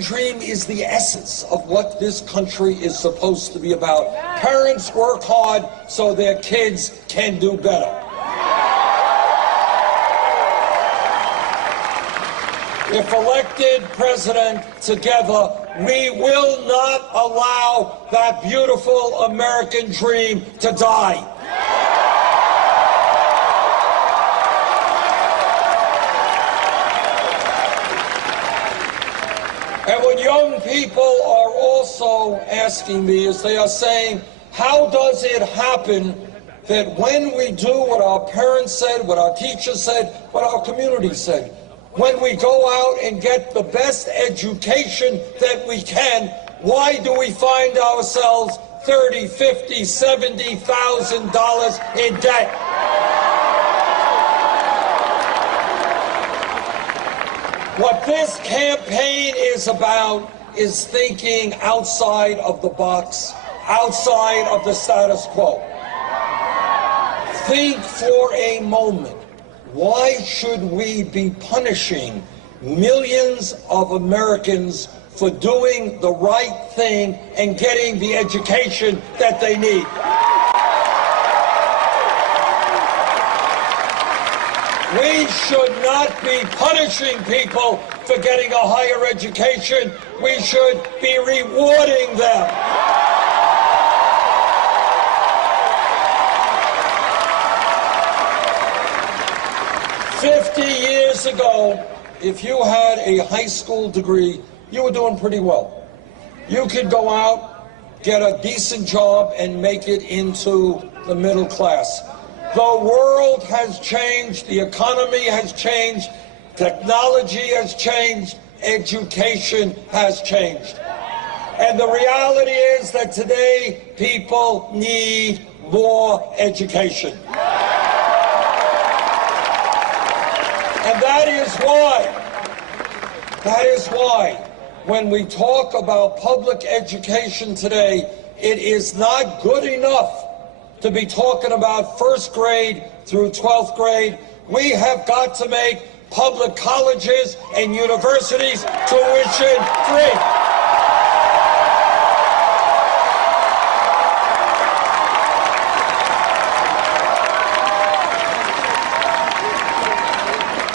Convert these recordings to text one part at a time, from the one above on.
dream is the essence of what this country is supposed to be about. Parents work hard so their kids can do better. If elected president, together, we will not allow that beautiful American dream to die. And what young people are also asking me is they are saying, how does it happen that when we do what our parents said, what our teachers said, what our community said, when we go out and get the best education that we can, why do we find ourselves $30,000, $50,000, $70,000 in debt? What this campaign is about is thinking outside of the box, outside of the status quo. Think for a moment, why should we be punishing millions of Americans for doing the right thing and getting the education that they need? We should not be punishing people for getting a higher education. We should be rewarding them. "50 years ago, if you had a high school degree, you were doing pretty well. You could go out, get a decent job, and make it into the middle class. The world has changed, the economy has changed, technology has changed, education has changed. And the reality is that today people need more education. And that is why, when we talk about public education today, it is not good enough to be talking about first grade through 12th grade. We have got to make public colleges and universities tuition free.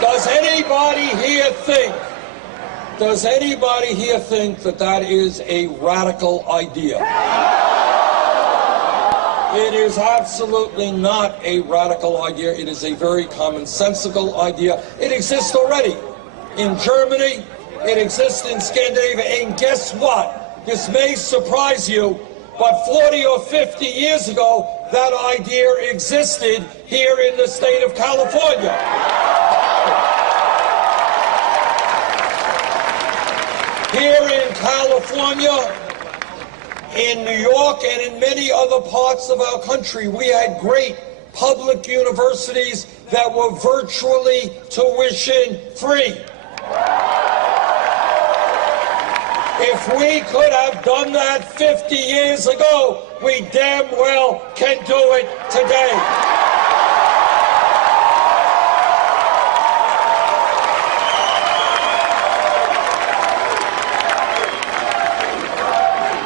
Does anybody here think that that is a radical idea? It is absolutely not a radical idea. It is a very commonsensical idea. It exists already in Germany. It exists in Scandinavia. And guess what? This may surprise you, but 40 or 50 years ago, that idea existed here in the state of California. Here in California, in New York, and in many other parts of our country, we had great public universities that were virtually tuition free. If we could have done that 50 years ago, we damn well can do it today.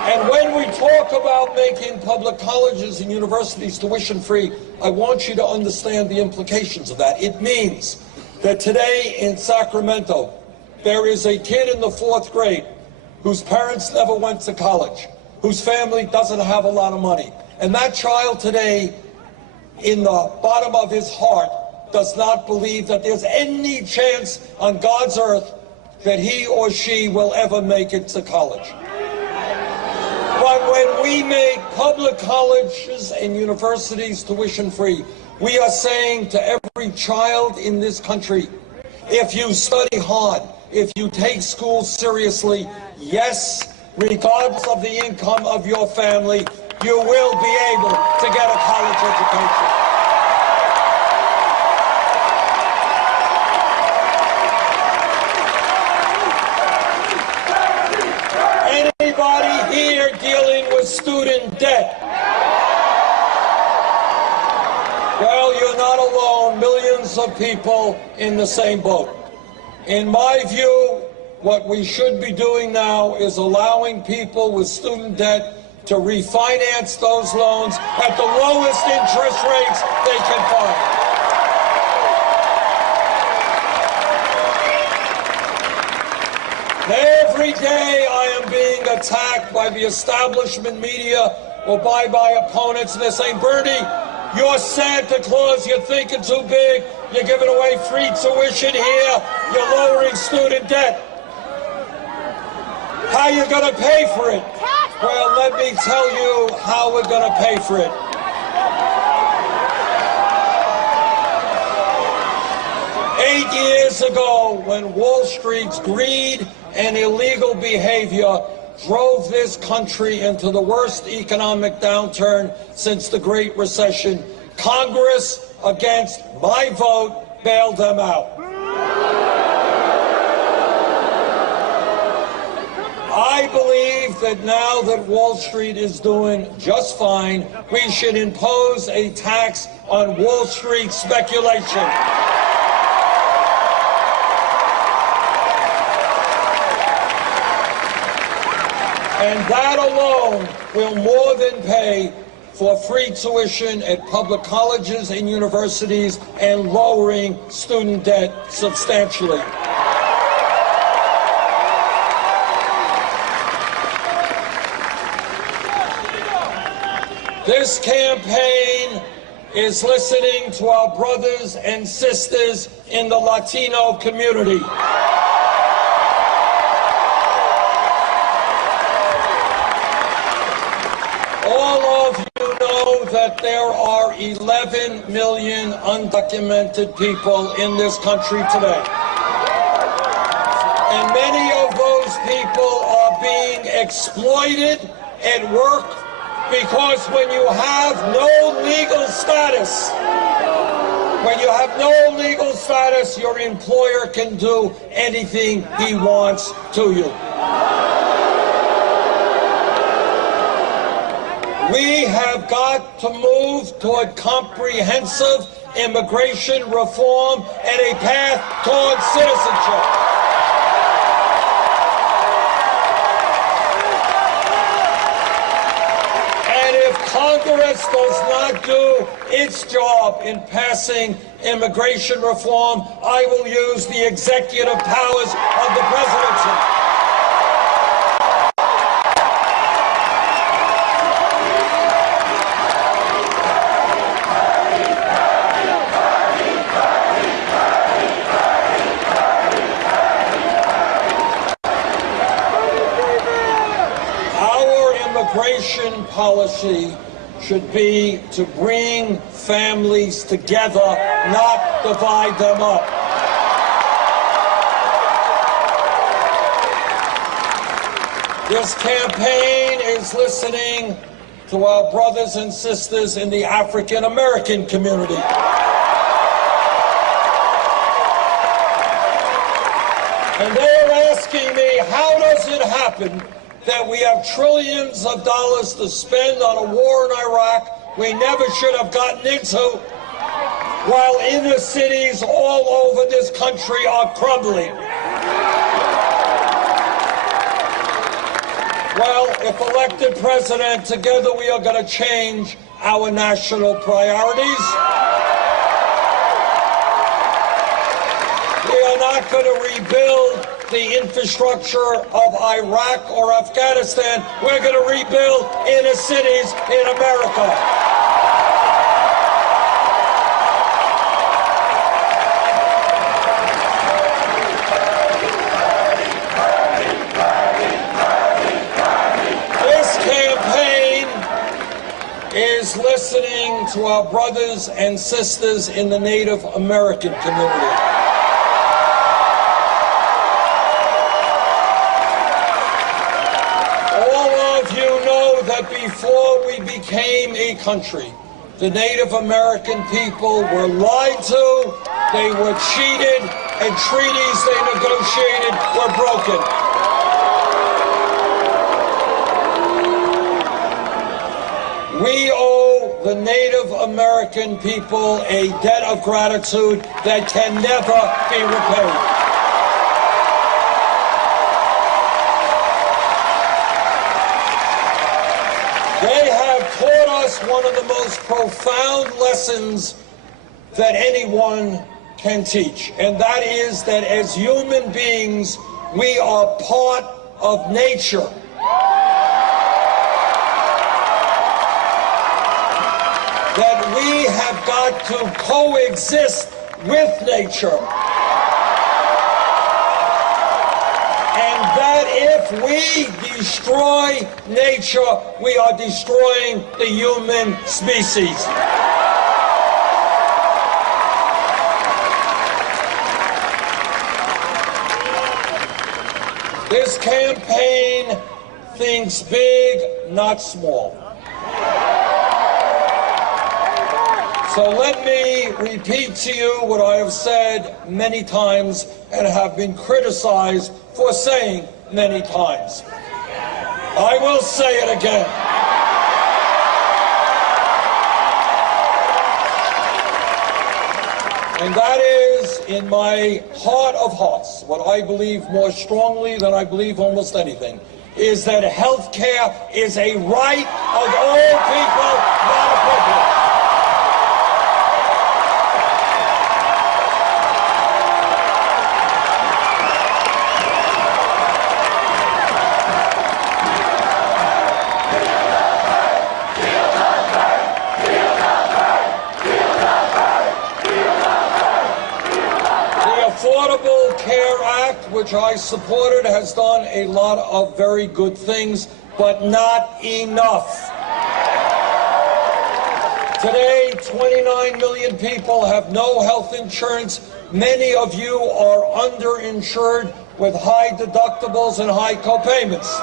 And when we talk about making public colleges and universities tuition-free, I want you to understand the implications of that. It means that today in Sacramento, there is a kid in the 4th grade whose parents never went to college, whose family doesn't have a lot of money. And that child today, in the bottom of his heart, does not believe that there's any chance on God's earth that he or she will ever make it to college. But when we make public colleges and universities tuition-free, we are saying to every child in this country, if you study hard, if you take school seriously, yes, regardless of the income of your family, you will be able to get a college education. Anybody here dealing with student debt? Well, you're not alone. Millions of people in the same boat. In my view, what we should be doing now is allowing people with student debt to refinance those loans at the lowest interest rates they can find. Every day I am being attacked by the establishment media or by my opponents, and they're saying, Bernie, you're Santa Claus, you're thinking too big, you're giving away free tuition here, you're lowering student debt. How are you going to pay for it? Well, let me tell you how we're going to pay for it. Eight years ago, when Wall Street's greed and illegal behavior drove this country into the worst economic downturn since the Great Recession, Congress, against my vote, bailed them out. I believe that now that Wall Street is doing just fine, we should impose a tax on Wall Street speculation. And that alone will more than pay for free tuition at public colleges and universities and lowering student debt substantially. This campaign is listening to our brothers and sisters in the Latino community. All of you know that there are 11 million undocumented people in this country today. And many of those people are being exploited at work, because when you have no legal status, your employer can do anything he wants to you. We have got to move toward comprehensive immigration reform and a path toward citizenship. Congress does not do its job in passing immigration reform, I will use the executive powers of the presidency. Immigration policy should be to bring families together, not divide them up. This campaign is listening to our brothers and sisters in the African American community. And they're asking me, how does it happen that we have trillions of dollars to spend on a war in Iraq we never should have gotten into, while inner cities all over this country are crumbling? Well, if elected president, together we are going to change our national priorities. We are not going to rebuild the infrastructure of Iraq or Afghanistan. We're going to rebuild inner cities in America. This campaign is listening to our brothers and sisters in the Native American community. Before we became a country, the Native American people were lied to, they were cheated, and treaties they negotiated were broken. We owe the Native American people a debt of gratitude that can never be repaid. us one of the most profound lessons that anyone can teach, and that is that as human beings, we are part of nature. That we have got to coexist with nature. And that if we destroy nature, we are destroying the human species. This campaign thinks big, not small. So let me repeat to you what I have said many times and have been criticized for saying many times. I will say it again. And that is, in my heart of hearts, what I believe more strongly than I believe almost anything, is that health care is a right of all people, not a privilege. Affordable Care Act, which I supported, has done a lot of very good things, but not enough. Today, 29 million people have no health insurance. Many of you are underinsured with high deductibles and high copayments.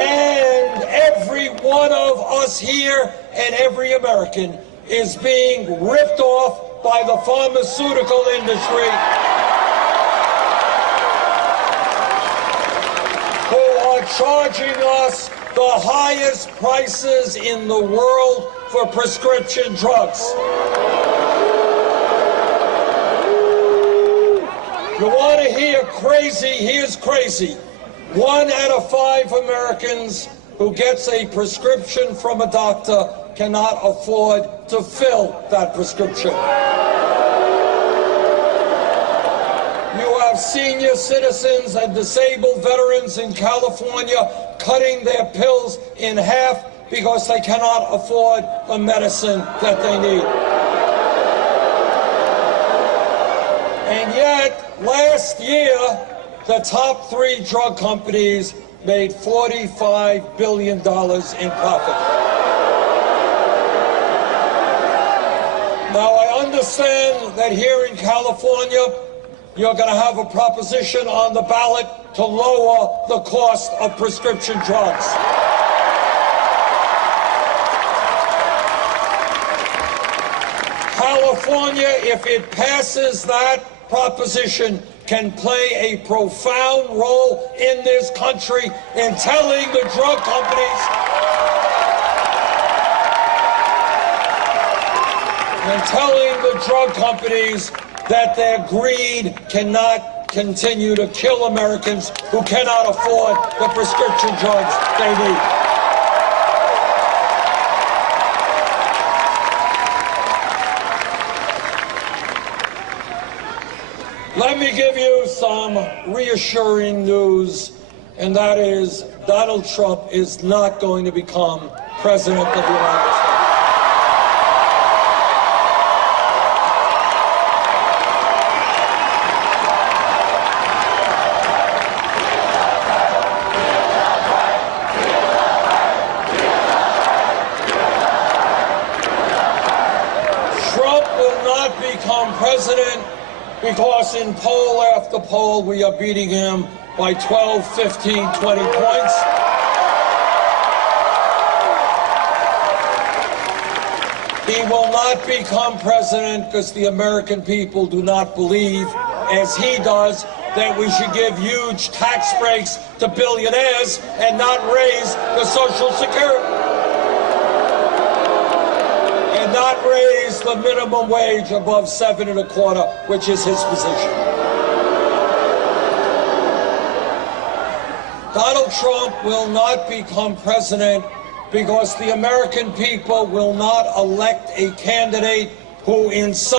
And every one of us here and every American is being ripped off by the pharmaceutical industry, who are charging us the highest prices in the world for prescription drugs. You want to hear crazy? Here's crazy. 1 out of 5 Americans who gets a prescription from a doctor cannot afford to fill that prescription. You have senior citizens and disabled veterans in California cutting their pills in half because they cannot afford the medicine that they need. And yet, last year, the top 3 drug companies made $45 billion in profit. Now, I understand that here in California, you're going to have a proposition on the ballot to lower the cost of prescription drugs. California, if it passes that proposition, can play a profound role in this country in telling the drug companies that their greed cannot continue to kill Americans who cannot afford the prescription drugs they need. Let me give you some reassuring news, and that is Donald Trump is not going to become president of the United States. Become president because in poll after poll we are beating him by 12, 15, 20 points. He will not become president because the American people do not believe, as he does, that we should give huge tax breaks to billionaires and not raise the Social Security. Not raise the minimum wage above $7.25, which is his position. Donald Trump will not become president because the American people will not elect a candidate who in some